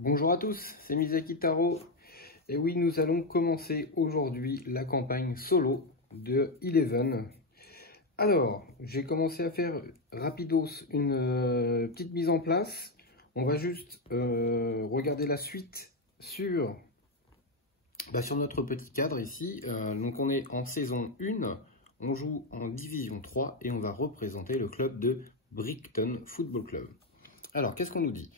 Bonjour à tous, c'est Misaki Taro. Et oui, nous allons commencer aujourd'hui la campagne solo de Eleven. Alors, j'ai commencé à faire rapidos une petite mise en place. On va juste regarder la suite sur notre petit cadre ici. Donc on est en saison 1, on joue en division 3 et on va représenter le club de Brighton Football Club. Alors, qu'est-ce qu'on nous dit ?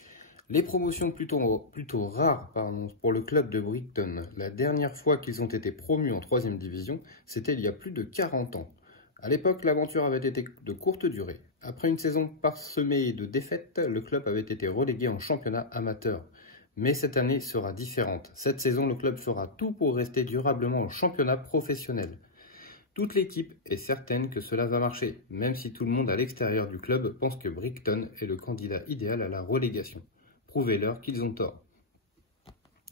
Les promotions plutôt rares pour le club de Brighton. La dernière fois qu'ils ont été promus en 3e division, c'était il y a plus de 40 ans. À l'époque, l'aventure avait été de courte durée. Après une saison parsemée de défaites, le club avait été relégué en championnat amateur. Mais cette année sera différente. Cette saison, le club fera tout pour rester durablement en championnat professionnel. Toute l'équipe est certaine que cela va marcher, même si tout le monde à l'extérieur du club pense que Brighton est le candidat idéal à la relégation. Prouvez-leur qu'ils ont tort.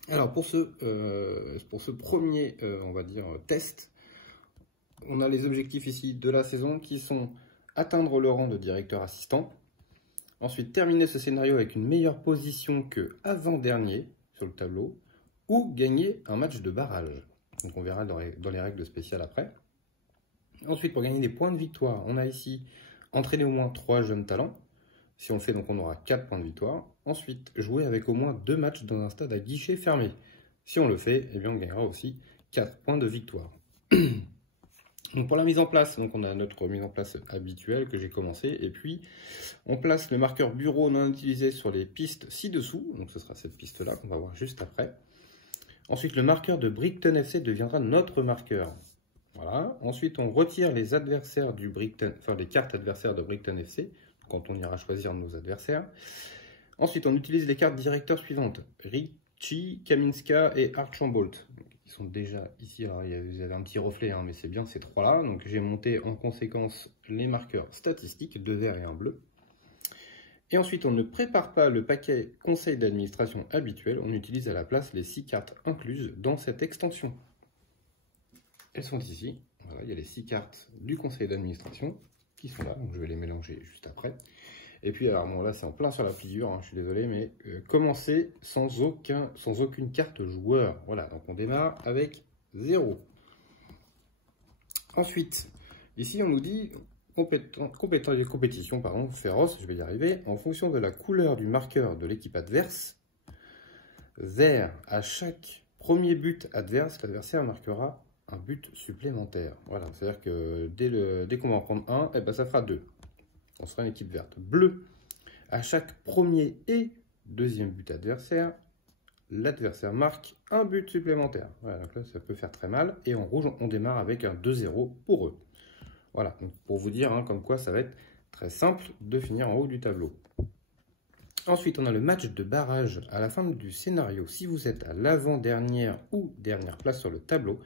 Alors pour ce premier, on va dire, test, on a les objectifs ici de la saison qui sont atteindre le rang de directeur assistant, ensuite terminer ce scénario avec une meilleure position que avant-dernier sur le tableau, ou gagner un match de barrage. Donc on verra dans les règles spéciales après. Ensuite, pour gagner des points de victoire, on a ici entraîné au moins 3 jeunes talents. Si on le fait, donc on aura 4 points de victoire. Ensuite, jouer avec au moins 2 matchs dans un stade à guichet fermé. Si on le fait, eh bien on gagnera aussi 4 points de victoire. Donc pour la mise en place, donc on a notre mise en place habituelle que j'ai commencé. Et puis, on place le marqueur bureau non utilisé sur les pistes ci-dessous. Donc ce sera cette piste-là qu'on va voir juste après. Ensuite, le marqueur de Brighton FC deviendra notre marqueur. Voilà. Ensuite, on retire les adversaires du Brighton, enfin les cartes adversaires de Brighton FC, quand on ira choisir nos adversaires. Ensuite, on utilise les cartes directeurs suivantes. Ricci, Kaminska et Archambault. Ils sont déjà ici. Alors, vous avez un petit reflet, hein, mais c'est bien ces trois-là. Donc, j'ai monté en conséquence les marqueurs statistiques, 2 verts et 1 bleu. Et ensuite, on ne prépare pas le paquet conseil d'administration habituel. On utilise à la place les 6 cartes incluses dans cette extension. Elles sont ici. Voilà, il y a les 6 cartes du conseil d'administration qui sont là. Donc, je vais les mélanger juste après. Et puis, alors, bon, là, c'est en plein sur la figure, hein, je suis désolé, mais commencer sans aucune carte joueur. Voilà, donc on démarre avec 0. Ensuite, ici, on nous dit compétition féroce, je vais y arriver, en fonction de la couleur du marqueur de l'équipe adverse. Vert, à chaque premier but adverse, l'adversaire marquera un but supplémentaire. Voilà, c'est-à-dire que dès qu'on va en prendre un, eh ben, ça fera 2. On sera une équipe verte. Bleu, à chaque premier et deuxième but adversaire, l'adversaire marque un but supplémentaire. Voilà, donc là, ça peut faire très mal. Et en rouge, on démarre avec un 2-0 pour eux. Voilà, donc pour vous dire, hein, comme quoi ça va être très simple de finir en haut du tableau. Ensuite, on a le match de barrage à la fin du scénario. Si vous êtes à l'avant-dernière ou dernière place sur le tableau,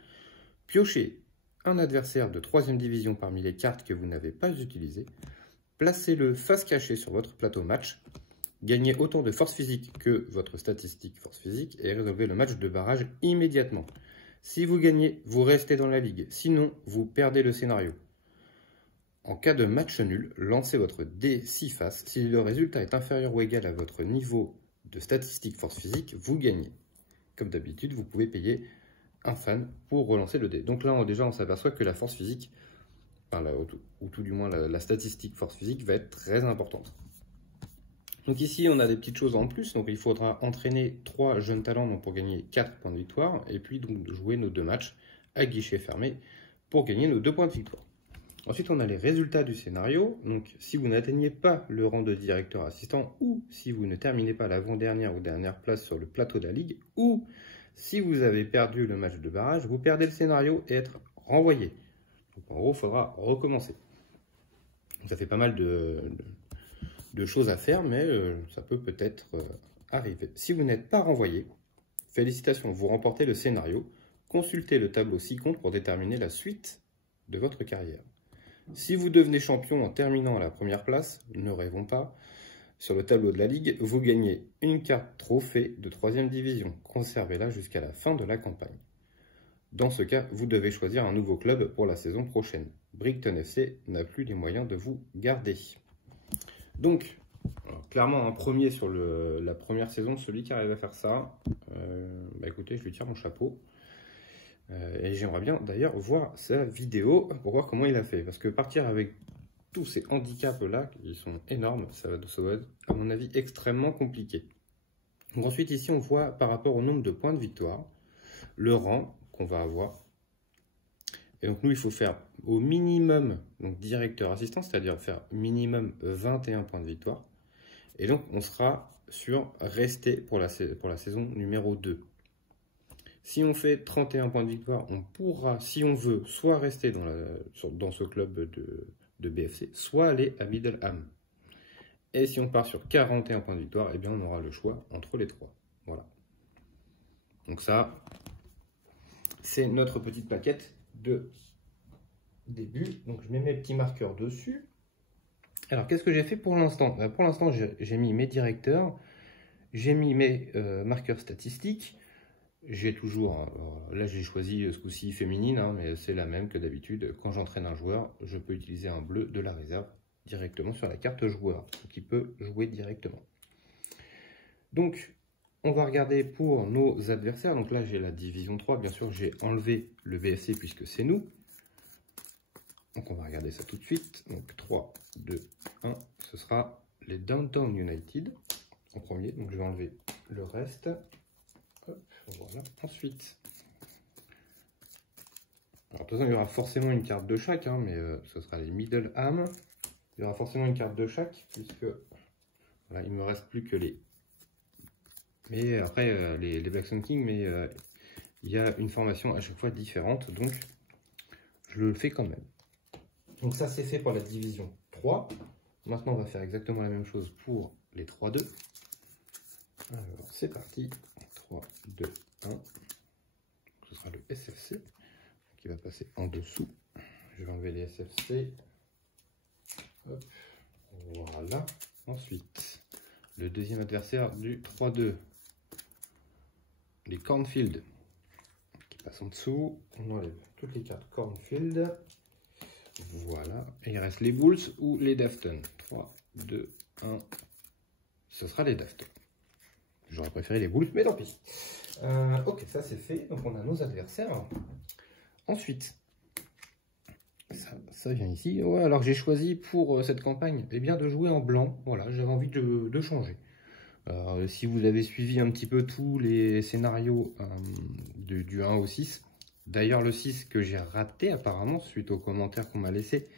piochez un adversaire de 3e division parmi les cartes que vous n'avez pas utilisées. Placez-le face cachée sur votre plateau match, gagnez autant de force physique que votre statistique force physique et résolvez le match de barrage immédiatement. Si vous gagnez, vous restez dans la ligue, sinon vous perdez le scénario. En cas de match nul, lancez votre dé 6 faces. Si le résultat est inférieur ou égal à votre niveau de statistique force physique, vous gagnez. Comme d'habitude, vous pouvez payer un fan pour relancer le dé. Donc là, on s'aperçoit que la force physique, ou tout du moins la statistique force physique va être très importante. Donc ici, on a des petites choses en plus. Donc il faudra entraîner 3 jeunes talents donc pour gagner 4 points de victoire. Et puis donc jouer nos 2 matchs à guichet fermé pour gagner nos 2 points de victoire. Ensuite, on a les résultats du scénario. Donc si vous n'atteignez pas le rang de directeur assistant, ou si vous ne terminez pas l'avant-dernière ou dernière place sur le plateau de la ligue, ou si vous avez perdu le match de barrage, vous perdez le scénario et être renvoyé. Donc en gros, il faudra recommencer. Ça fait pas mal de choses à faire, mais ça peut peut-être arriver. Si vous n'êtes pas renvoyé, félicitations, vous remportez le scénario. Consultez le tableau ci-contre pour déterminer la suite de votre carrière. Si vous devenez champion en terminant à la première place, ne rêvons pas, sur le tableau de la Ligue, vous gagnez une carte trophée de 3e division. Conservez-la jusqu'à la fin de la campagne. Dans ce cas, vous devez choisir un nouveau club pour la saison prochaine. Brighton FC n'a plus les moyens de vous garder. Donc, Alors, clairement, un premier sur la première saison, celui qui arrive à faire ça, bah écoutez, je lui tire mon chapeau. Et j'aimerais bien d'ailleurs voir sa vidéo pour voir comment il a fait. Parce que partir avec tous ces handicaps-là, qui sont énormes, ça va être, à mon avis, extrêmement compliqué. Donc ensuite, ici, on voit par rapport au nombre de points de victoire, le rang qu'on va avoir. Et donc nous, il faut faire au minimum, donc directeur assistant, c'est-à-dire faire minimum 21 points de victoire. Et donc, on sera sur rester pour la saison numéro 2. Si on fait 31 points de victoire, on pourra, si on veut, soit rester dans ce club de BFC, soit aller à Middleham. Et si on part sur 41 points de victoire, eh bien on aura le choix entre les trois. Voilà. Donc ça, c'est notre petite plaquette de début. Donc je mets mes petits marqueurs dessus. Alors qu'est-ce que j'ai fait pour l'instant? Pour l'instant, j'ai mis mes directeurs, j'ai mis mes marqueurs statistiques. J'ai toujours, là j'ai choisi ce coup-ci féminine, hein, mais c'est la même que d'habitude. Quand j'entraîne un joueur, je peux utiliser un bleu de la réserve directement sur la carte joueur, qui peut jouer directement. Donc, on va regarder pour nos adversaires. Donc là, j'ai la division 3. Bien sûr, j'ai enlevé le BFC puisque c'est nous. Donc, on va regarder ça tout de suite. Donc, 3, 2, 1. Ce sera les Downtown United en premier. Donc, je vais enlever le reste. Hop, voilà. Ensuite, alors, de toute façon, il y aura forcément une carte de chaque, hein, mais ce sera les Middleham. Il y aura forcément une carte de chaque, puisque voilà, il ne me reste plus que les... Mais après, les Black Sun King, mais il y a une formation à chaque fois différente, donc je le fais quand même. Donc ça, c'est fait pour la division 3. Maintenant, on va faire exactement la même chose pour les 3-2. Alors, c'est parti. 3, 2, 1. Ce sera le SFC qui va passer en dessous. Je vais enlever les SFC. Hop, voilà. Ensuite, le deuxième adversaire du 3-2. Les Cornfield qui passent en dessous. On enlève toutes les cartes Cornfield. Voilà. Et il reste les Bulls ou les Dafton. 3, 2, 1. Ce sera les Dafton. J'aurais préféré les Bulls, mais tant pis. Ok, ça c'est fait. Donc on a nos adversaires. Ensuite, ça vient ici. Ouais, alors j'ai choisi pour cette campagne de jouer en blanc. Voilà, j'avais envie de changer. Si vous avez suivi un petit peu tous les scénarios du 1 au 6, d'ailleurs le 6 que j'ai raté apparemment suite aux commentaires qu'on m'a laissé,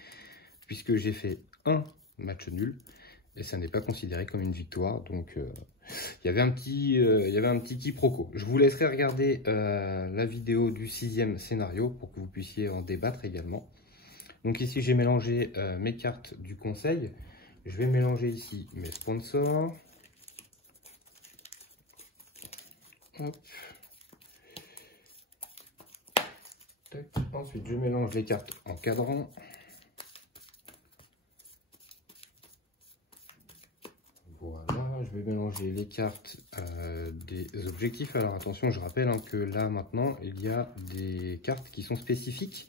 puisque j'ai fait un match nul et ça n'est pas considéré comme une victoire. Donc il y avait un petit quiproquo. Je vous laisserai regarder la vidéo du 6e scénario pour que vous puissiez en débattre également. Donc ici j'ai mélangé mes cartes du conseil. Je vais mélanger ici mes sponsors. Hop. Tac. Ensuite je mélange les cartes encadrant. Voilà, je vais mélanger les cartes des objectifs. Alors attention, je rappelle que là maintenant il y a des cartes qui sont spécifiques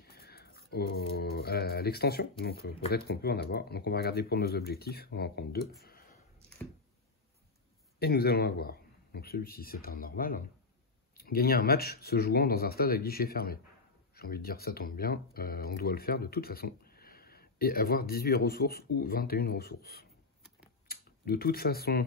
à l'extension, donc peut-être qu'on peut en avoir. Donc on va regarder pour nos objectifs, on va en prendre 2. Et nous allons avoir, donc celui-ci c'est un normal, hein. Gagner un match se jouant dans un stade à guichet fermé. J'ai envie de dire ça tombe bien, on doit le faire de toute façon. Et avoir 18 ressources ou 21 ressources. De toute façon,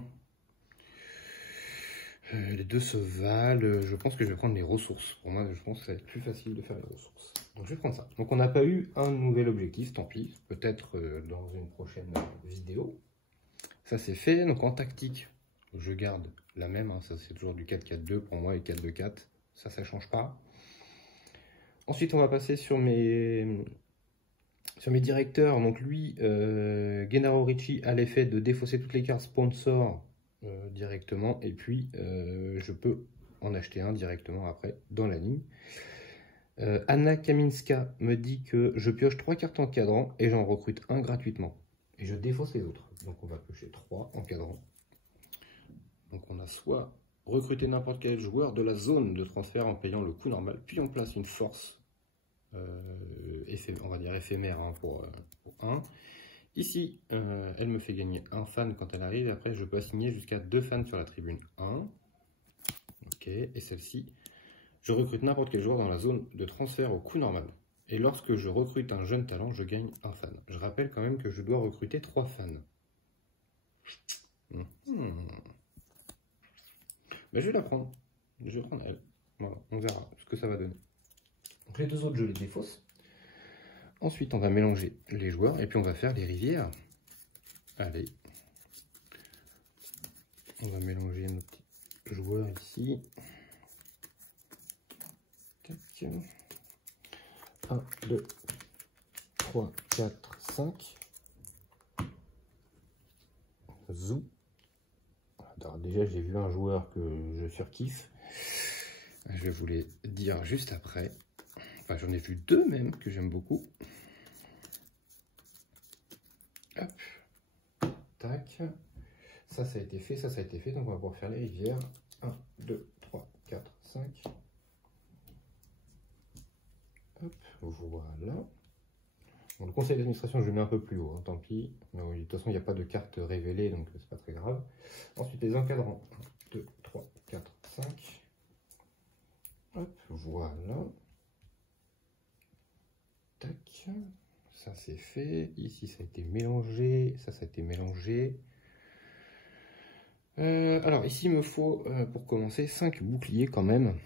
les deux se valent. Je pense que je vais prendre les ressources. Pour moi, je pense que ça va être plus facile de faire les ressources. Donc je vais prendre ça. Donc on n'a pas eu un nouvel objectif, tant pis. Peut-être dans une prochaine vidéo. Ça c'est fait. Donc en tactique, je garde la même. Hein. Ça c'est toujours du 4-4-2 pour moi et 4-2-4. Ça ne change pas. Ensuite on va passer sur mes directeurs. Donc lui, Gennaro Ricci a l'effet de défausser toutes les cartes sponsors directement. Et puis je peux en acheter un directement après dans la ligne. Anna Kaminska me dit que je pioche 3 cartes encadrant et j'en recrute un gratuitement. Et je défausse les autres. Donc on va piocher 3 encadrant. Donc on a soit recruter n'importe quel joueur de la zone de transfert en payant le coût normal, puis on place une force, on va dire éphémère hein, pour 1. Ici, elle me fait gagner un fan quand elle arrive. Après, je peux assigner jusqu'à 2 fans sur la tribune 1. Ok, et celle-ci, je recrute n'importe quel joueur dans la zone de transfert au coût normal. Et lorsque je recrute un jeune talent, je gagne un fan. Je rappelle quand même que je dois recruter 3 fans. Ben, je vais la prendre. Je vais prendre elle. Voilà, on verra ce que ça va donner. Donc les deux autres, je les défausse. Ensuite, on va mélanger les joueurs et puis on va faire les rivières. Allez. On va mélanger nos petits joueurs ici. Tac. 1, 2, 3, 4, 5. Zou. Alors déjà, j'ai vu un joueur que je surkiffe. Je vais vous les dire juste après. Enfin, j'en ai vu 2 même que j'aime beaucoup. Hop. Tac. Ça a été fait, ça a été fait. Donc on va pouvoir faire les rivières. 1, 2, 3, 4, 5. Hop, voilà. Bon, le conseil d'administration, je le mets un peu plus haut, hein, tant pis. Mais oui, de toute façon, il n'y a pas de carte révélée, donc c'est pas très grave. Ensuite, les encadrants. 1, 2, 3, 4, 5. Hop, voilà. Tac. Ça, c'est fait. Ici, ça a été mélangé. Ça a été mélangé. Alors, ici, il me faut, pour commencer, 5 boucliers quand même.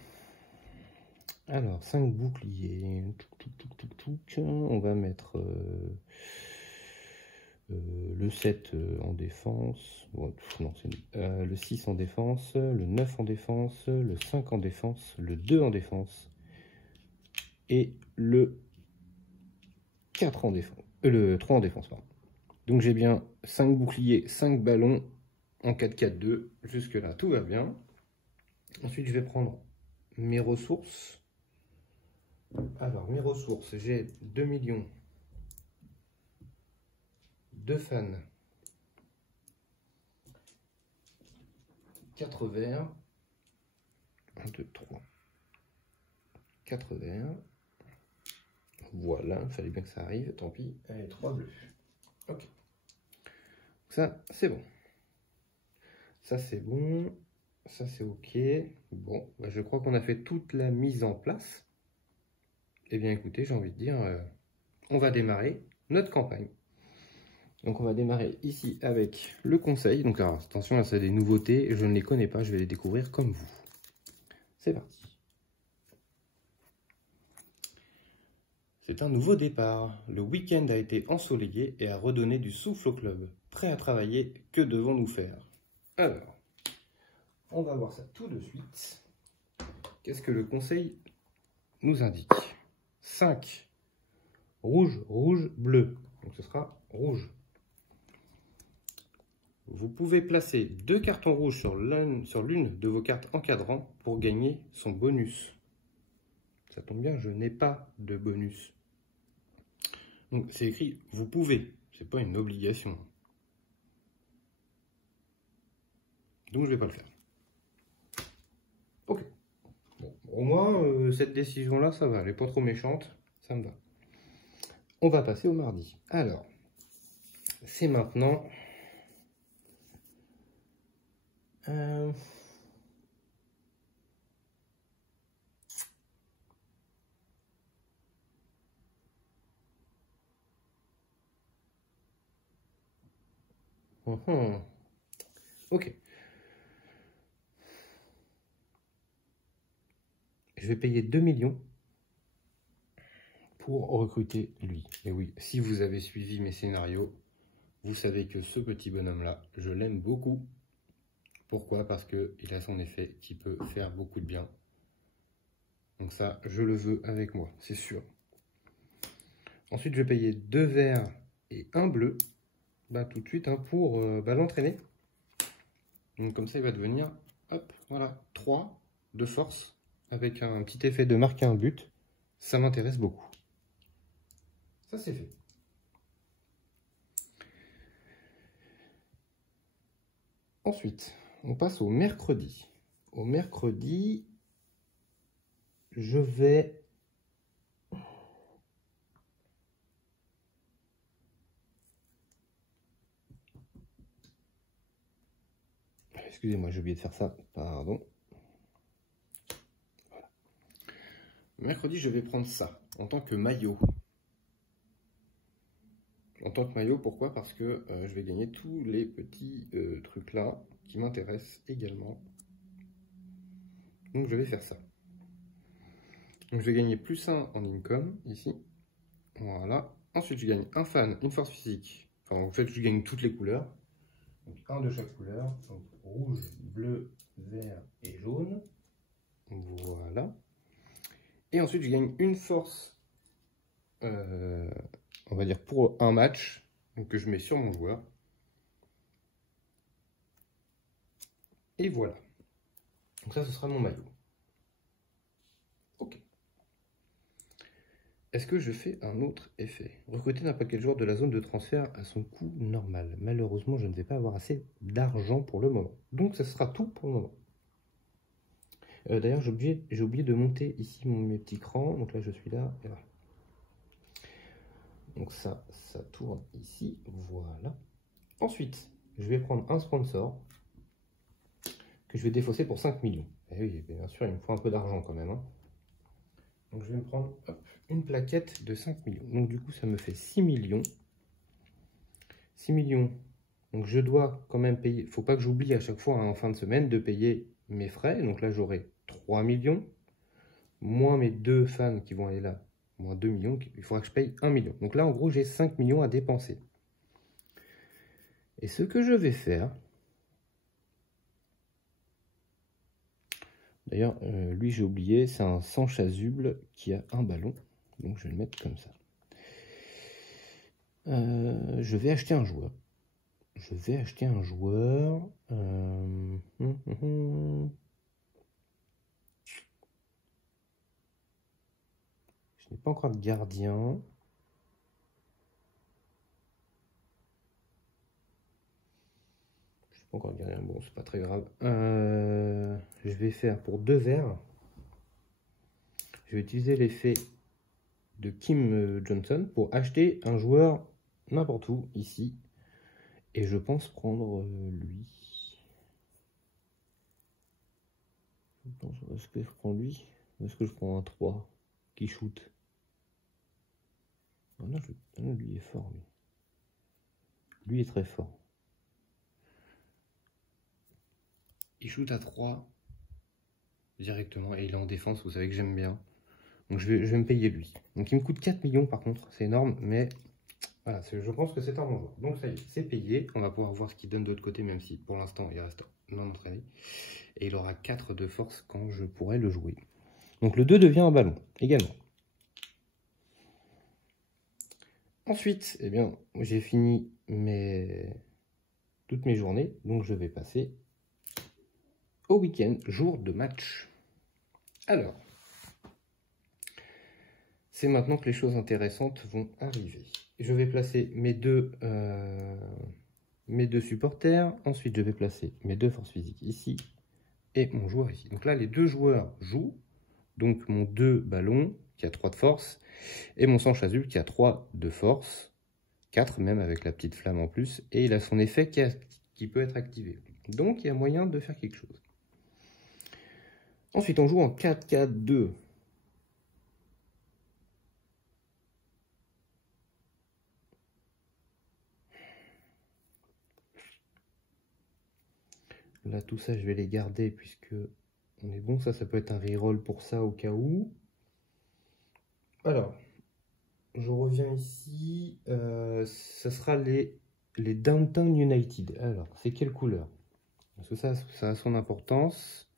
Alors, 5 boucliers. On va mettre le 7 en défense. Bon, non, le 6 en défense, le 9 en défense, le 5 en défense, le 2 en défense et le 4 en défense. Le 3 en défense, pardon. Donc j'ai bien 5 boucliers, 5 ballons en 4-4-2. Jusque là, tout va bien. Ensuite, je vais prendre mes ressources. Alors, mes ressources, j'ai 2 millions de fans, 4 verts, 1, 2, 3, 4 verts, voilà, il fallait bien que ça arrive, tant pis, allez, 3 bleus, ok, ça c'est bon, ça c'est bon, ça c'est ok, bon, bah, je crois qu'on a fait toute la mise en place. Eh bien écoutez, j'ai envie de dire, on va démarrer notre campagne. Donc on va démarrer ici avec le conseil. Donc alors, attention, là c'est des nouveautés, je ne les connais pas, je vais les découvrir comme vous. C'est parti. C'est un nouveau départ. Le week-end a été ensoleillé et a redonné du souffle au club. Prêt à travailler, que devons-nous faire? Alors, on va voir ça tout de suite. Qu'est-ce que le conseil nous indique? 5. Rouge, rouge, bleu. Donc ce sera rouge. Vous pouvez placer 2 cartons rouges sur l'une de vos cartes encadrantes pour gagner son bonus. Ça tombe bien, je n'ai pas de bonus. Donc c'est écrit vous pouvez, c'est pas une obligation. Donc je vais pas le faire. Ok. Bon, au moins cette décision là ça va, elle est pas trop méchante, ça me va. On va passer au mardi. Alors, c'est maintenant. Ok. Je vais payer 2 millions pour recruter lui. Et oui, si vous avez suivi mes scénarios, vous savez que ce petit bonhomme-là, je l'aime beaucoup. Pourquoi? Parce qu'il a son effet qui peut faire beaucoup de bien. Donc ça, je le veux avec moi, c'est sûr. Ensuite, je vais payer 2 verts et 1 bleu. Bah, tout de suite, hein, pour l'entraîner. Donc comme ça, il va devenir, hop, voilà, 3 de force, avec un petit effet de marquer un but. Ça m'intéresse beaucoup. Ça, c'est fait. Ensuite, on passe au mercredi. Au mercredi, je vais... excusez-moi, j'ai oublié de faire ça, pardon. Voilà. Mercredi, je vais prendre ça en tant que maillot. En tant que maillot, pourquoi? Parce que je vais gagner tous les petits trucs là qui m'intéressent également. Donc je vais faire ça. Donc je vais gagner +1 en income ici. Voilà. Ensuite je gagne un fan, une force physique. Enfin en fait je gagne toutes les couleurs. Donc un de chaque couleur. Donc rouge, bleu, vert et jaune. Voilà. Et ensuite je gagne une force, on va dire pour un match, donc que je mets sur mon joueur. Et voilà. Donc ça ce sera mon maillot. Ok. Est-ce que je fais un autre effet? Recruter n'importe quel joueur de la zone de transfert à son coût normal. Malheureusement, je ne vais pas avoir assez d'argent pour le moment. Donc, ce sera tout pour le moment. D'ailleurs, j'ai oublié de monter ici mes petits crans. Donc là, je suis là. Et là. Donc ça tourne ici. Voilà. Ensuite, je vais prendre un sponsor que je vais défausser pour 5 millions. Et oui, bien sûr, il me faut un peu d'argent quand même. Hein. Donc, je vais me prendre une plaquette de 5 millions. Donc, du coup, ça me fait 6 millions. 6 millions. Donc, je dois quand même payer. Il ne faut pas que j'oublie à chaque fois en fin de semaine de payer mes frais. Donc là, j'aurai 3 millions. Moins mes 2 fans qui vont aller là. Moins 2 millions. Il faudra que je paye 1 million. Donc là, en gros, j'ai 5 millions à dépenser. Et ce que je vais faire... D'ailleurs, lui, j'ai oublié. C'est un sans chasuble qui a un ballon. Donc, je vais le mettre comme ça. Je vais acheter un joueur. Je vais acheter un joueur. Je n'ai pas encore de gardien. Je n'ai pas encore de gardien. Bon, c'est pas très grave. Je vais faire pour 2 verts. Je vais utiliser l'effet de Kim Johnson pour acheter un joueur n'importe où ici. Et je pense prendre lui. Est-ce que je prends lui? Ou est-ce que je prends un 3 qui shoot? Non, non, lui est fort. Lui est très fort. Il shoot à 3 directement et il est en défense, vous savez que j'aime bien. Donc je vais me payer lui. Donc il me coûte 4 millions par contre, c'est énorme, mais voilà, je pense que c'est un bon joueur. Donc ça y est, c'est payé. On va pouvoir voir ce qu'il donne de l'autre côté, même si pour l'instant il reste non entraîné. Et il aura 4 de force quand je pourrai le jouer. Donc le 2 devient un ballon également. Ensuite, eh bien, j'ai fini toutes mes journées. Donc je vais passer au week-end, jour de match. Alors, c'est maintenant que les choses intéressantes vont arriver. Je vais placer mes deux supporters. Ensuite, je vais placer mes 2 forces physiques ici et mon joueur ici. Donc là, les 2 joueurs jouent. Donc mon 2 ballons qui a 3 de force et mon sang chasuble qui a 3 de force. 4 même avec la petite flamme en plus. Et il a son effet qui peut être activé. Donc il y a moyen de faire quelque chose. Ensuite, on joue en 4-4-2. Là, tout ça, je vais les garder puisque on est bon. Ça peut être un reroll pour ça au cas où. Alors, je reviens ici. Ça sera les Downtown United. Alors, c'est quelle couleur? Parce que ça a son importance.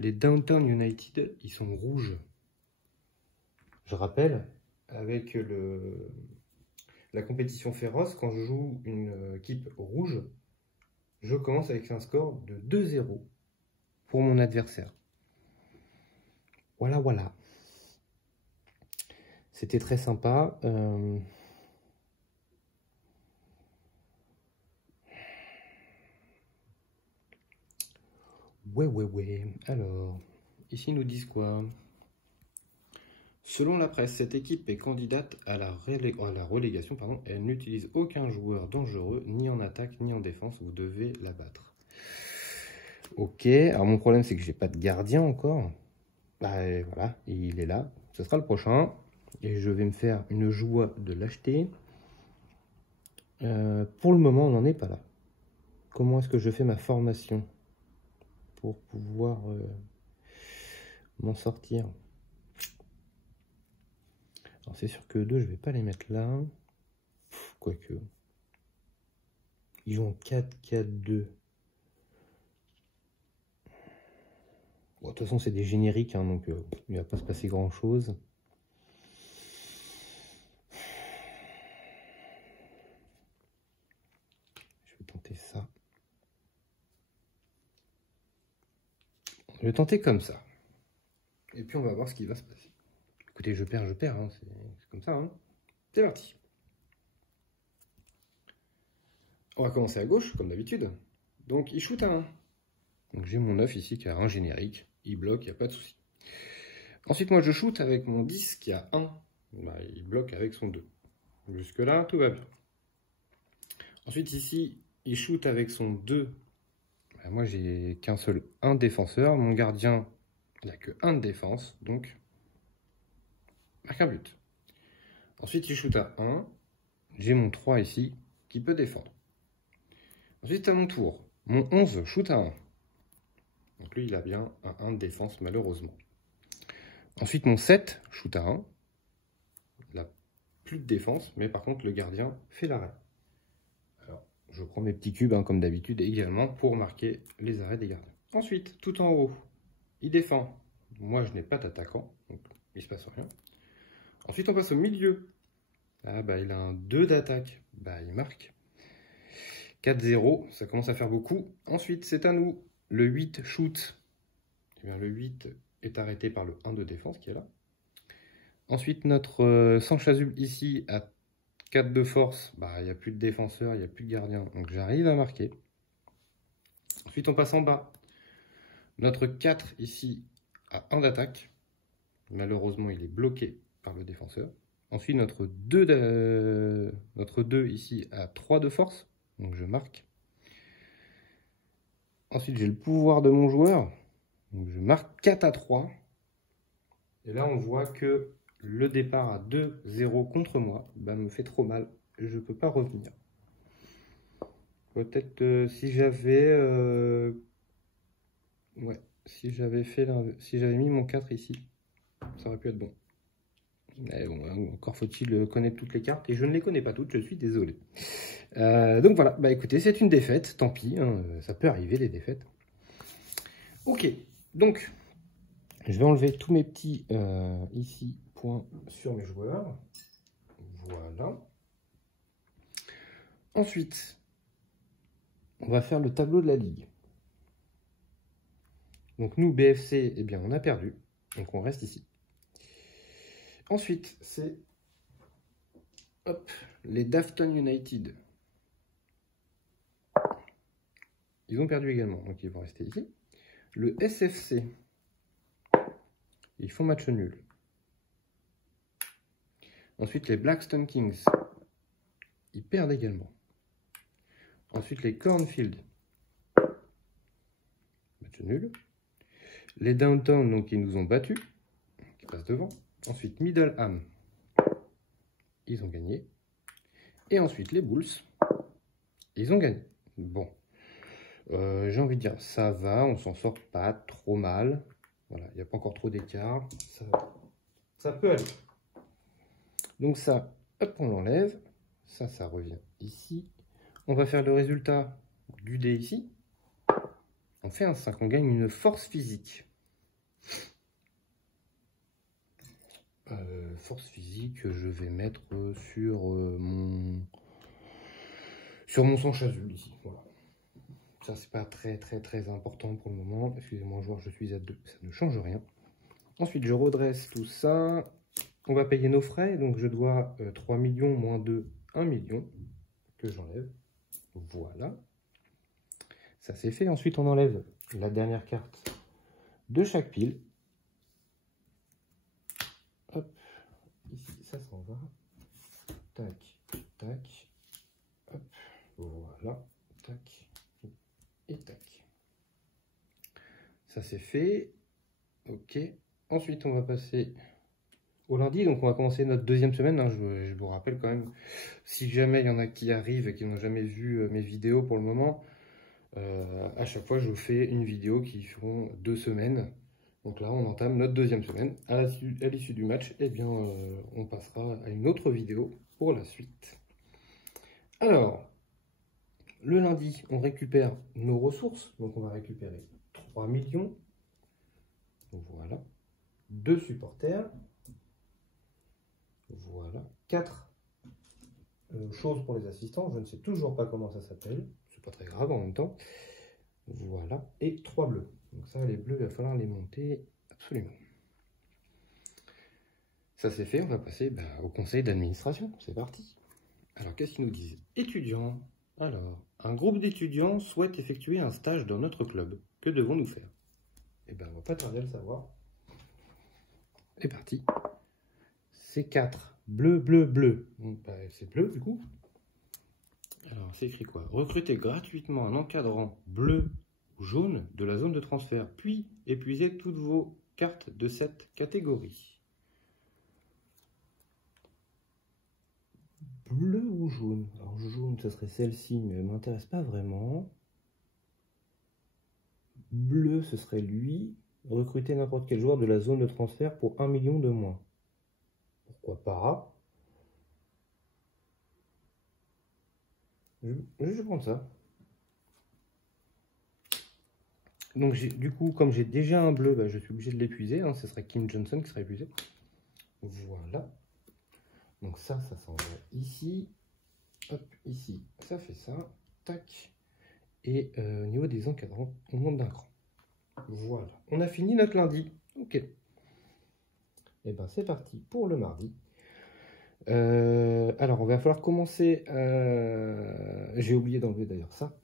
Les Downtown United, ils sont rouges. Je rappelle, avec la compétition féroce, quand je joue une équipe rouge, je commence avec un score de 2-0 pour mon adversaire. Voilà, voilà. C'était très sympa. Ouais. Alors, ici, ils nous disent quoi? Selon la presse, cette équipe est candidate à la relégation. Pardon. Elle n'utilise aucun joueur dangereux, ni en attaque, ni en défense. Vous devez la battre. Ok, alors mon problème, c'est que j'ai pas de gardien encore. Bah, voilà, il est là. Ce sera le prochain. Et je vais me faire une joie de l'acheter. Pour le moment, on n'en est pas là. Comment est-ce que je fais ma formation pour pouvoir m'en sortir? Alors c'est sûr que 2, je vais pas les mettre là. Quoique. Ils jouent en 4-4-2. Bon, de toute façon, c'est des génériques, hein, donc il ne va pas se passer grand-chose. Je vais tenter ça. Je vais tenter comme ça. Et puis on va voir ce qui va se passer. Écoutez, je perds, hein, c'est comme ça. Hein. C'est parti. On va commencer à gauche, comme d'habitude. Donc il shoot à 1. Donc j'ai mon 9 ici qui a un générique. Il bloque, il n'y a pas de souci. Ensuite, moi je shoot avec mon 10 qui a 1. Bah, il bloque avec son 2. Jusque là, tout va bien. Ensuite ici, il shoot avec son 2. Bah, moi j'ai qu'un seul 1 défenseur. Mon gardien n'a que 1 de défense. Donc, marque un but. Ensuite, il shoot à 1. J'ai mon 3 ici qui peut défendre. Ensuite, à mon tour, mon 11 shoot à 1. Donc lui, il a bien un 1 de défense, malheureusement. Ensuite, mon 7 shoot à 1. Il n'a plus de défense, mais par contre, le gardien fait l'arrêt. Alors, je prends mes petits cubes, hein, comme d'habitude, également, pour marquer les arrêts des gardiens. Ensuite, tout en haut, il défend. Moi, je n'ai pas d'attaquant, donc il ne se passe rien. Ensuite, on passe au milieu. Ah, bah, il a un 2 d'attaque. Bah, il marque. 4-0, ça commence à faire beaucoup. Ensuite, c'est à nous. Le 8 shoot. Eh bien, le 8 est arrêté par le 1 de défense qui est là. Ensuite, notre Sanch Azul ici à 4 de force. Bah, il n'y a plus de défenseur, il n'y a plus de gardien. Donc, j'arrive à marquer. Ensuite, on passe en bas. Notre 4 ici à 1 d'attaque. Malheureusement, il est bloqué par le défenseur. Ensuite, notre 2 ici à 3 de force. Donc, je marque. Ensuite, j'ai le pouvoir de mon joueur. Donc, je marque 4-3. Et là, on voit que le départ à 2-0 contre moi me fait trop mal. Je ne peux pas revenir. Peut-être si j'avais... Ouais, si j'avais mis mon 4 ici, ça aurait pu être bon. Mais bon, encore faut-il connaître toutes les cartes. Et je ne les connais pas toutes, je suis désolé. Donc voilà, bah écoutez, c'est une défaite, tant pis, hein, ça peut arriver les défaites. Ok, donc je vais enlever tous mes petits ici points sur mes joueurs. Voilà. Ensuite, on va faire le tableau de la ligue. Donc nous, BFC, eh bien on a perdu, donc on reste ici. Ensuite, c'est les Dafton United. Ils ont perdu également, donc ils vont rester ici. Le SFC, ils font match nul. Ensuite, les Blackstone Kings, ils perdent également. Ensuite, les Cornfield, match nul. Les Downtown, donc ils nous ont battus, qui passent devant. Ensuite, Middleham, ils ont gagné. Et ensuite, les Bulls, ils ont gagné. Bon, j'ai envie de dire, ça va, on s'en sort pas trop mal. Voilà, il n'y a pas encore trop d'écart. Ça peut aller. Donc ça, hop, on l'enlève. Ça revient ici. On va faire le résultat du dé ici. On fait un 5, on gagne une force physique. Force physique, je vais mettre sur mon Sanch Azul ici. Voilà. Ça, c'est pas très important pour le moment. Excusez-moi, joueur, je suis à 2. Ça ne change rien. Ensuite, je redresse tout ça. On va payer nos frais. Donc, je dois 3 millions moins 2, 1 million que j'enlève. Voilà. Ça, c'est fait. Ensuite, on enlève la dernière carte de chaque pile. Hop. tac, tac, hop, voilà, tac, et tac. Ça c'est fait, ok. Ensuite on va passer au lundi, donc on va commencer notre deuxième semaine, hein. Je vous rappelle quand même, si jamais il y en a qui arrivent et qui n'ont jamais vu mes vidéos pour le moment, à chaque fois je vous fais une vidéo qui feront 2 semaines. Donc là on entame notre deuxième semaine. À l'issue du match, eh bien, on passera à une autre vidéo pour la suite. Alors, le lundi, on récupère nos ressources. Donc on va récupérer 3 millions. Voilà. 2 supporters. Voilà. 4 choses pour les assistants. Je ne sais toujours pas comment ça s'appelle. C'est pas très grave en même temps. Voilà. Et 3 bleus. Donc ça, les bleus, il va falloir les monter absolument. Ça c'est fait, on va passer au conseil d'administration. C'est parti. Alors, qu'est-ce qu'ils nous disent? Étudiants. Alors, un groupe d'étudiants souhaite effectuer un stage dans notre club. Que devons-nous faire? Eh bien, on va pas tarder à le savoir. C'est parti. C'est 4. Bleu, bleu, bleu. C'est bleu, du coup. Alors, c'est écrit quoi? Recruter gratuitement un encadrant bleu ou jaune de la zone de transfert, puis épuiser toutes vos cartes de cette catégorie. Bleu ou jaune? Alors jaune, ce serait celle-ci, mais elle ne m'intéresse pas vraiment. Bleu, ce serait lui. Recruter n'importe quel joueur de la zone de transfert pour 1 million de moins. Pourquoi pas? Je vais prendre ça. Donc du coup, comme j'ai déjà un bleu, je suis obligé de l'épuiser. Hein. Ce serait Kim Johnson qui serait épuisé. Voilà. Donc ça s'en va ici. Hop, ici, ça fait ça. Tac. Et au niveau des encadrants, on monte d'un cran. Voilà. On a fini notre lundi. Ok. Et ben c'est parti pour le mardi. Alors, on va falloir commencer. J'ai oublié d'enlever d'ailleurs ça.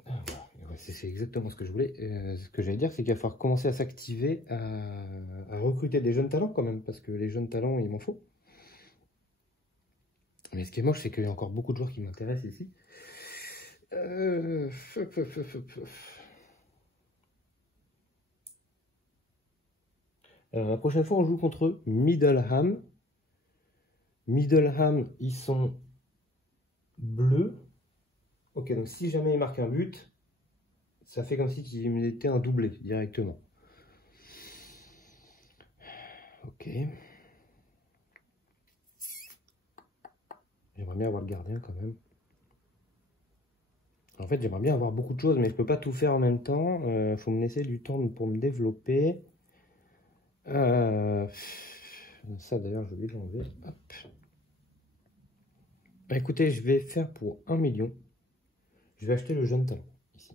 C'est exactement ce que je voulais. Ce que j'allais dire, c'est qu'il va falloir commencer à s'activer, à recruter des jeunes talents quand même, parce que les jeunes talents, il m'en faut. Mais ce qui est moche, c'est qu'il y a encore beaucoup de joueurs qui m'intéressent ici. Alors, la prochaine fois, on joue contre Middleham. Middleham, ils sont bleus. Ok, donc si jamais ils marquent un but, ça fait comme si ils mettaient un doublé directement. Ok. J'aimerais bien avoir le gardien quand même. En fait, j'aimerais bien avoir beaucoup de choses, mais je peux pas tout faire en même temps. Faut me laisser du temps pour me développer. Ça d'ailleurs, j'ai oublié de l'enlever. Écoutez, je vais faire pour 1 million. Je vais acheter le jeune talent ici.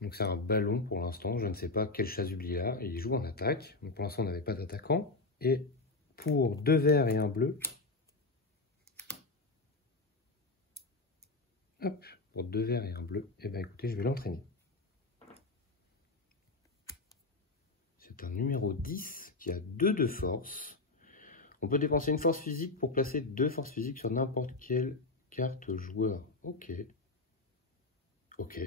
Donc c'est un ballon pour l'instant. Je ne sais pas quel chasuble il a. Et il joue en attaque. Donc pour l'instant, on n'avait pas d'attaquant. Et pour 2 verts et un bleu. Hop, pour 2 verts et un bleu. Et bien écoutez, je vais l'entraîner. C'est un numéro 10 qui a 2 de force. On peut dépenser une force physique pour placer 2 forces physiques sur n'importe quelle carte joueur. Ok. Ok.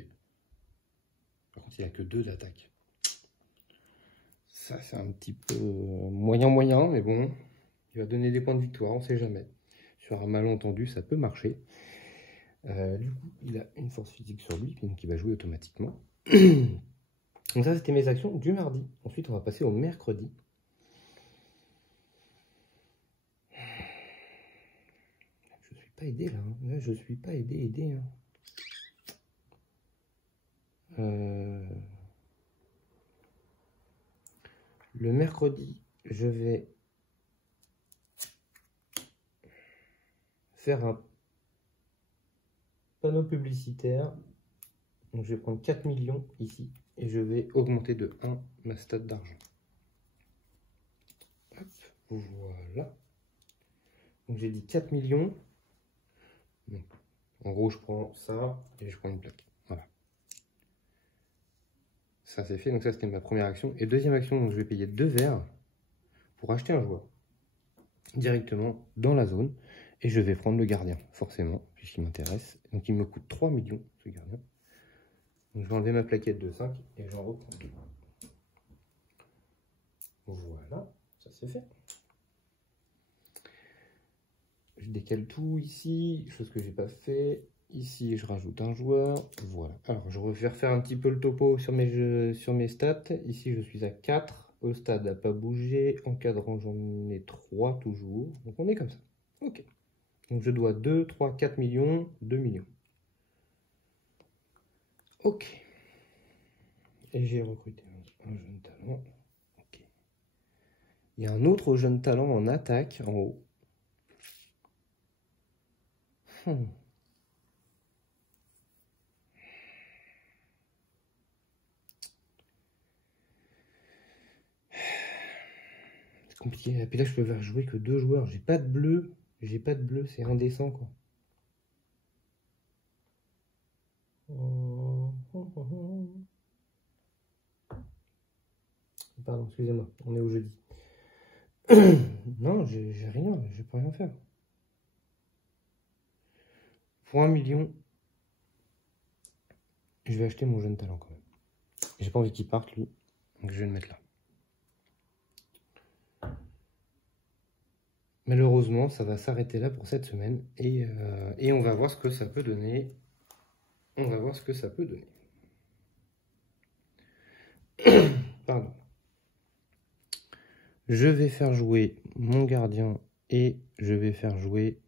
Par contre, il n'a que 2 d'attaque. Ça, c'est un petit peu moyen, mais bon. Il va donner des points de victoire, on ne sait jamais. Sur un malentendu, ça peut marcher. Du coup, il a une force physique sur lui, donc il va jouer automatiquement. Donc ça, c'était mes actions du mardi. Ensuite, on va passer au mercredi. Je suis pas aidé là. Hein. Là, je suis pas aidé. Hein. Le mercredi, je vais faire un panneau publicitaire. Donc, je vais prendre 4 millions ici et je vais augmenter de 1 ma stat d'argent. Voilà. Donc, j'ai dit 4 millions. Donc, en gros, je prends ça et je prends une plaque. Voilà. Ça, c'est fait. Donc, ça, c'était ma première action. Et deuxième action, donc, je vais payer 2 verts pour acheter un joueur directement dans la zone. Et je vais prendre le gardien, forcément, puisqu'il m'intéresse. Donc il me coûte 3 millions, ce gardien. Donc je vais enlever ma plaquette de 5 et j'en reprends 2. Voilà, ça c'est fait. Je décale tout ici, chose que j'ai pas fait. Ici, je rajoute un joueur. Voilà. Alors, je vais refaire un petit peu le topo sur mes stats. Ici, je suis à 4. Au stade n'a pas bougé. Encadrant, j'en ai 3 toujours. Donc, on est comme ça. Ok. Donc, je dois 2, 3, 4 millions, 2 millions. Ok. Et j'ai recruté un jeune talent. Ok. Il y a un autre jeune talent en attaque en haut. C'est compliqué. Et puis là, je peux faire jouer que 2 joueurs. J'ai pas de bleu. J'ai pas de bleu. C'est indécent, quoi. Pardon, excusez-moi. On est au jeudi. Non, j'ai rien. Je peux rien faire. Pour 1 million, je vais acheter mon jeune talent quand même. J'ai pas envie qu'il parte, lui. Donc je vais le mettre là. Malheureusement, ça va s'arrêter là pour cette semaine. Et on va voir ce que ça peut donner. On va voir ce que ça peut donner. Pardon. Je vais faire jouer mon gardien et je vais faire jouer...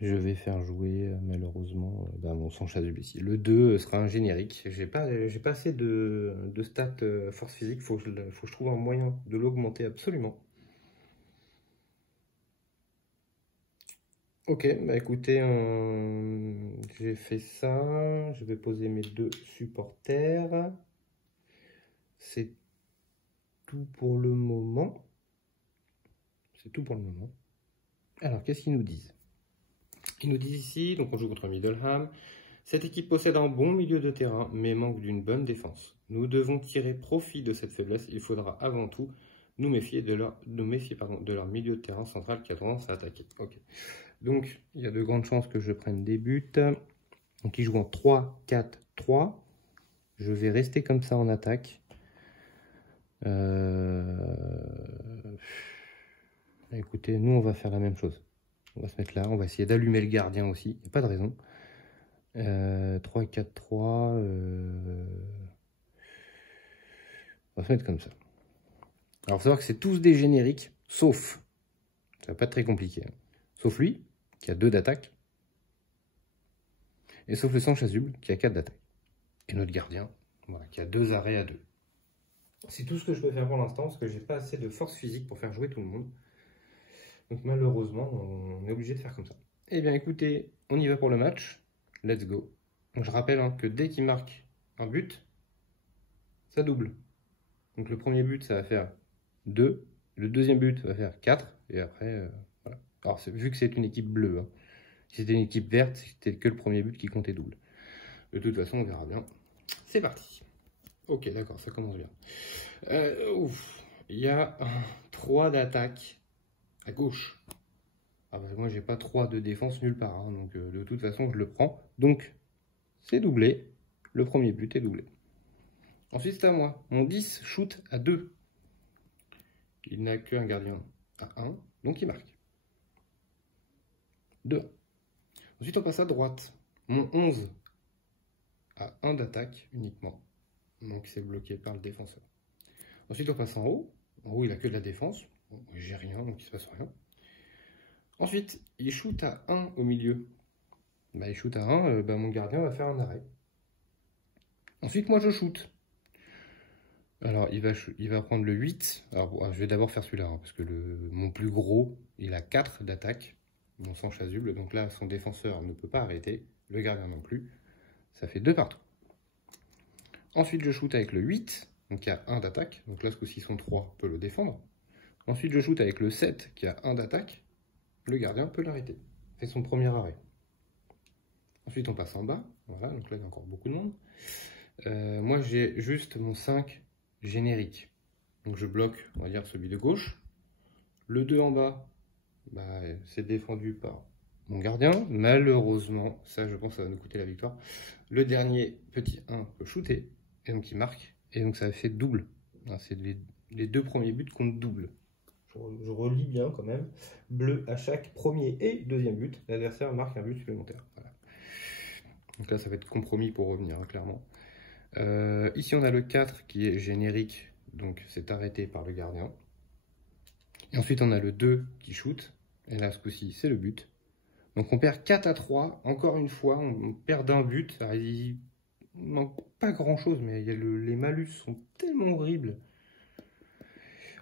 Je vais faire jouer, malheureusement, mon sang chasuble ici. Le 2 sera un générique. J'ai pas assez de stats force physique. Faut que je trouve un moyen de l'augmenter absolument. Ok, bah écoutez, j'ai fait ça. Je vais poser mes 2 supporters. C'est tout pour le moment. C'est tout pour le moment. Alors, qu'est-ce qu'ils nous disent? Ils nous disent ici, donc on joue contre Middleham. Cette équipe possède un bon milieu de terrain, mais manque d'une bonne défense. Nous devons tirer profit de cette faiblesse. Il faudra avant tout nous méfier de leur milieu de terrain central qui a tendance à attaquer. Ok. Donc, il y a de grandes chances que je prenne des buts. Donc, ils jouent en 3, 4, 3. Je vais rester comme ça en attaque. Écoutez, nous, on va faire la même chose. On va se mettre là. On va essayer d'allumer le gardien aussi. Il n'y a pas de raison. 3, 4, 3. On va se mettre comme ça. Alors, il faut savoir que c'est tous des génériques, sauf, ça va pas être très compliqué, hein, sauf lui, qui a 2 d'attaque, et sauf le sang chasuble, qui a 4 d'attaque. Et notre gardien, voilà, qui a 2 arrêts à 2. C'est tout ce que je peux faire pour l'instant, parce que j'ai pas assez de force physique pour faire jouer tout le monde. Donc malheureusement, on est obligé de faire comme ça. Eh bien écoutez, on y va pour le match. Let's go. Donc, je rappelle que dès qu'il marque un but, ça double. Donc le premier but, ça va faire 2. Le deuxième but va faire 4. Et après, voilà. Alors vu que c'est une équipe bleue, hein. Si c'était une équipe verte, c'était que le premier but qui comptait double. De toute façon, on verra bien. C'est parti. Ok, d'accord, ça commence bien. Il y a 3 d'attaque à gauche. Ah bah, moi, j'ai pas 3 de défense nulle part. Hein, donc, de toute façon, je le prends. Donc, c'est doublé. Le premier but est doublé. Ensuite, c'est à moi. Mon 10 shoot à 2. Il n'a qu'un gardien à 1. Donc, il marque. 2. Ensuite, on passe à droite. Mon 11 a 1 d'attaque uniquement. Donc, c'est bloqué par le défenseur. Ensuite, on passe en haut. En haut, il n'a que de la défense. Bon, j'ai rien, donc il ne se passe rien. Ensuite, il shoot à 1 au milieu. Bah, il shoot à 1, mon gardien va faire un arrêt. Ensuite, moi, je shoot. Alors, il va prendre le 8. Alors, bon, je vais d'abord faire celui-là, hein, parce que mon plus gros, il a 4 d'attaque. Mon sang chasuble. Donc là, son défenseur ne peut pas arrêter. Le gardien non plus. Ça fait 2 partout. Ensuite, je shoot avec le 8. Donc, il y a 1 d'attaque. Donc là, ce coup-ci, son 3 peut le défendre. Ensuite, je shoot avec le 7, qui a 1 d'attaque. Le gardien peut l'arrêter. Fait son premier arrêt. Ensuite, on passe en bas. Voilà, donc là, il y a encore beaucoup de monde. Moi, j'ai juste mon 5 générique. Donc, je bloque, on va dire, celui de gauche. Le 2 en bas, bah, c'est défendu par mon gardien. Malheureusement, ça, je pense, ça va nous coûter la victoire. Le dernier petit 1 peut shooter, et donc il marque. Et donc, ça fait double. C'est les 2 premiers buts comptent double. Je relis bien quand même. Bleu à chaque premier et deuxième but. L'adversaire marque un but supplémentaire. Voilà. Donc là, ça va être compromis pour revenir, hein, clairement. Ici, on a le 4 qui est générique. Donc, c'est arrêté par le gardien. Et ensuite, on a le 2 qui shoot. Et là, ce coup-ci, c'est le but. Donc, on perd 4-3. Encore une fois, on perd d'un but. Alors, il manque pas grand-chose, mais les malus sont tellement horribles.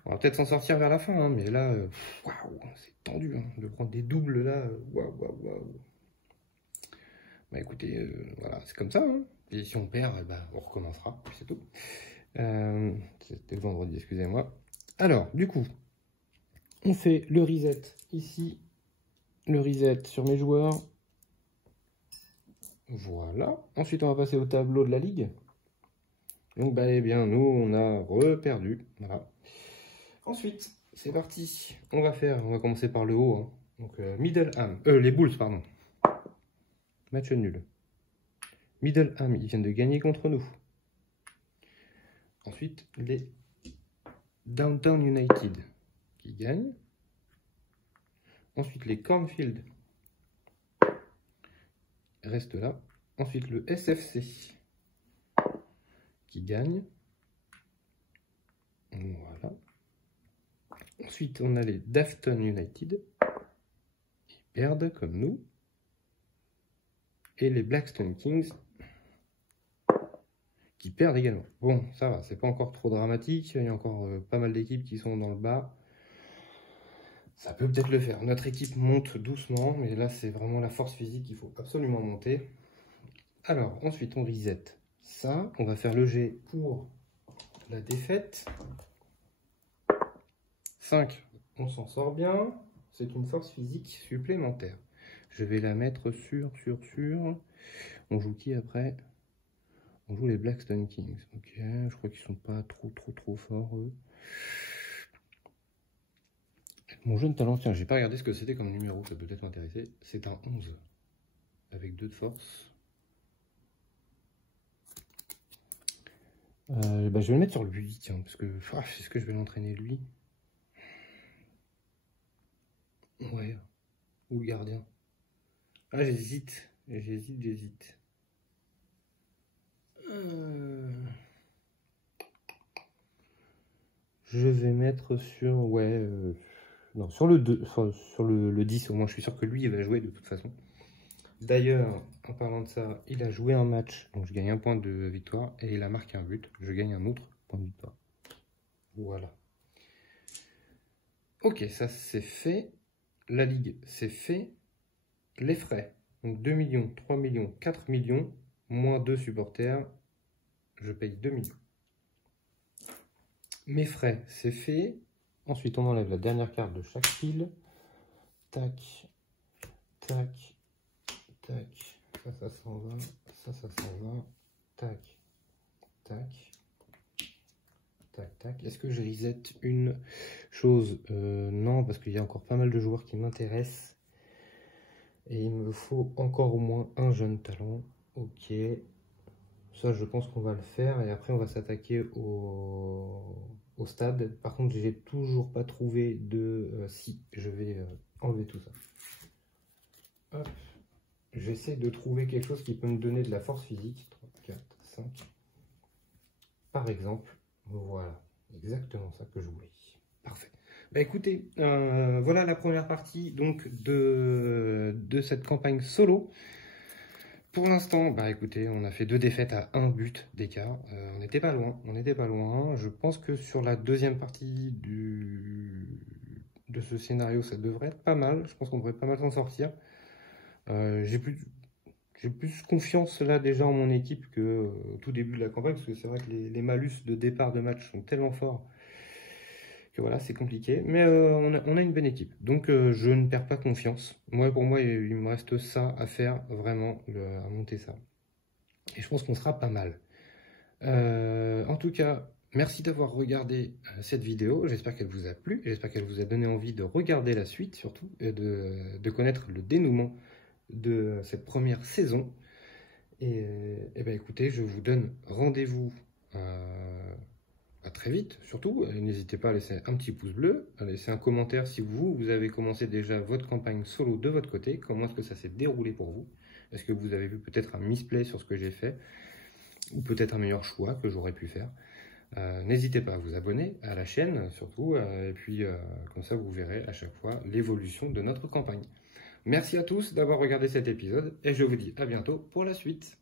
On va peut-être s'en sortir vers la fin, hein, mais là, waouh, c'est tendu, hein, de prendre des doubles là, waouh, waouh, waouh. Bah écoutez, voilà, c'est comme ça, hein. Et si on perd, bah, on recommencera, c'est tout. C'était le vendredi, excusez-moi. Alors, du coup, on fait le reset ici, le reset sur mes joueurs. Voilà. Ensuite, on va passer au tableau de la ligue. Donc, bah, eh bien, nous, on a reperdu, voilà. Ensuite, c'est parti. On va commencer par le haut. Hein. Donc, Middleham. Les Bulls, pardon. Match nul. Middleham, ils viennent de gagner contre nous. Ensuite, les Downtown United qui gagnent. Ensuite, les Cornfield restent là. Ensuite, le SFC qui gagne. Voilà. Ensuite, on a les Dafton United qui perdent comme nous. Et les Blackstone Kings qui perdent également. Bon, ça va, c'est pas encore trop dramatique. Il y a encore pas mal d'équipes qui sont dans le bas. Ça peut peut-être le faire. Notre équipe monte doucement, mais là, c'est vraiment la force physique qu'il faut absolument monter. Alors, ensuite, on reset ça. On va faire le G pour la défaite. 5, on s'en sort bien. C'est une force physique supplémentaire. Je vais la mettre sur. On joue qui après? On joue les Blackstone Kings. Ok, je crois qu'ils sont pas trop forts, eux. Mon jeune talent, tiens, j'ai pas regardé ce que c'était comme numéro, ça peut peut-être m'intéresser. C'est un 11, avec 2 de force. Bah, je vais le mettre sur lui, tiens, parce que est-ce que je vais l'entraîner lui? Ouais, ou le gardien. Ah, j'hésite. Je vais mettre sur, ouais, non, sur le 2, enfin, sur le 10, au moins je suis sûr que lui, il va jouer de toute façon. D'ailleurs, en parlant de ça, il a joué un match, donc je gagne un point de victoire, et il a marqué un but, je gagne un autre point de victoire. Voilà. Ok, ça c'est fait. La ligue, c'est fait. Les frais, donc 2 millions, 3 millions, 4 millions, moins 2 supporters, je paye 2 millions. Mes frais, c'est fait. Ensuite, on enlève la dernière carte de chaque file. Tac, tac, tac. Ça s'en va. Ça s'en va. Tac, tac, tac, tac. Est-ce que je reset une chose? Non, parce qu'il y a encore pas mal de joueurs qui m'intéressent. Et il me faut encore au moins un jeune talent. Ok. Ça, je pense qu'on va le faire. Et après, on va s'attaquer au stade. Par contre, j'ai toujours pas trouvé de... si, je vais enlever tout ça. Hop. J'essaie de trouver quelque chose qui peut me donner de la force physique. 3, 4, 5. Par exemple, voilà. Exactement ça que je voulais. Parfait. Bah écoutez, voilà la première partie donc de cette campagne solo. Pour l'instant, bah écoutez, on a fait 2 défaites à 1 but d'écart. On n'était pas loin, Je pense que sur la deuxième partie de ce scénario, ça devrait être pas mal. Je pense qu'on devrait pas mal s'en sortir. J'ai plus confiance là déjà en mon équipe que au tout début de la campagne, parce que c'est vrai que les malus de départ de match sont tellement forts que voilà, c'est compliqué. Mais on a une bonne équipe, donc je ne perds pas confiance. Pour moi, il me reste ça à faire, vraiment, à monter ça. Et je pense qu'on sera pas mal. En tout cas, merci d'avoir regardé cette vidéo. J'espère qu'elle vous a plu. J'espère qu'elle vous a donné envie de regarder la suite, surtout, et de connaître le dénouement de cette première saison. Et ben écoutez, je vous donne rendez-vous à très vite, surtout. N'hésitez pas à laisser un petit pouce bleu, à laisser un commentaire si vous avez commencé déjà votre campagne solo de votre côté. Comment est-ce que ça s'est déroulé pour vous? Est-ce que vous avez vu peut-être un misplay sur ce que j'ai fait? Ou peut-être un meilleur choix que j'aurais pu faire? N'hésitez pas à vous abonner à la chaîne, surtout. Et puis, comme ça, vous verrez à chaque fois l'évolution de notre campagne. Merci à tous d'avoir regardé cet épisode et je vous dis à bientôt pour la suite.